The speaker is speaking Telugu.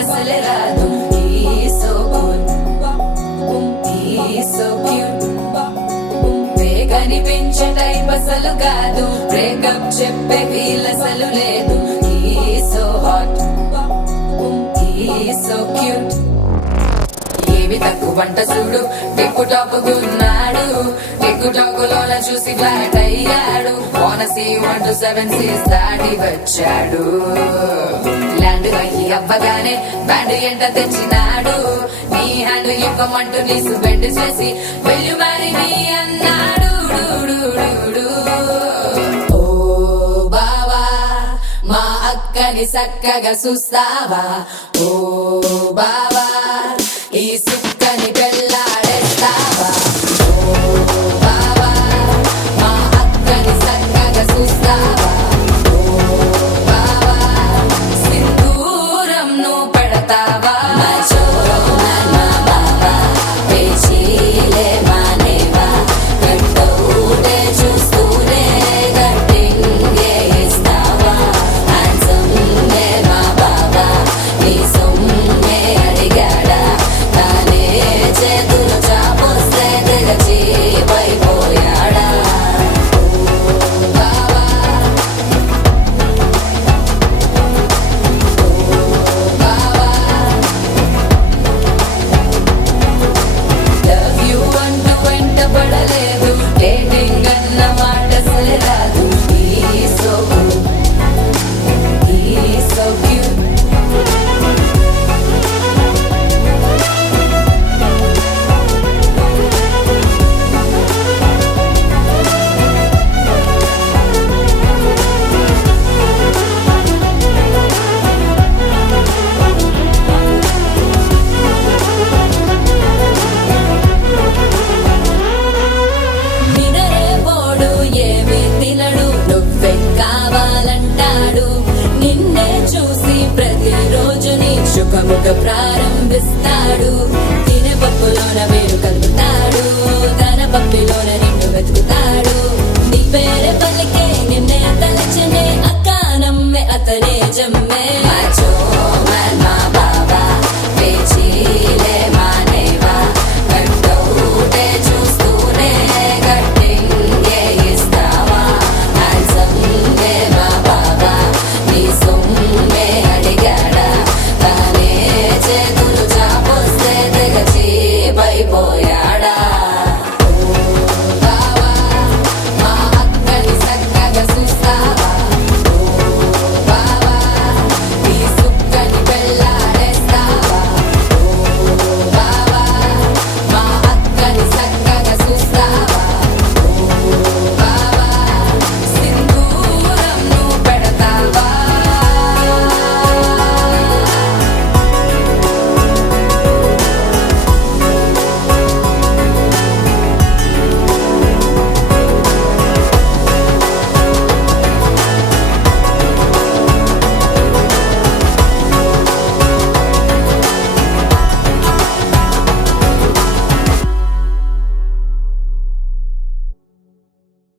అసలే రాదు. He's so good, he's so cute. కనిపించే టైప్ అసలు కాదు, బ్రేకప్ చెప్పే వీల్ అసలు లేదు. He's so hot, he's so cute. ఏవి తక్కువంట చూడు, టిక్కు టాక్ గున్నాడు, టిక్కు టాక్ లోన చూసి ఫ్లాట్ అయ్యాడు. Wanna 1 to 7 seas దాటి వచ్చాడు. ల్యాండ్ అయ్యి అవ్వగానే బ్యాండ్ ఎంట తెచ్చినాడు. నీ హ్యాండ్ ఇవ్వమంటూ నీసు బెండ్ చేసి వెళ్ళు మరి నీ అన్నాడు. ఓ బావా మా అక్కని చక్కగా చూస్తావా, ఓ బావా ఈ సుక్కని పెళ్ళాడేస్తావా, ఓ బావా మా అక్కని చక్కగా చూస్తావా, ఓ బావా సింధూరం నువ్వు పెడతావా. శుభముఖ ప్రారంభిస్తాడు. తినే పప్పులోన వేరు కలుపుతాడు, తన పప్పిలోన నిన్ను వెతుకుతాడు. నీ పేరే పలికే నిన్నే తలచనే అక్క నమ్మే అతనే జమ్మే.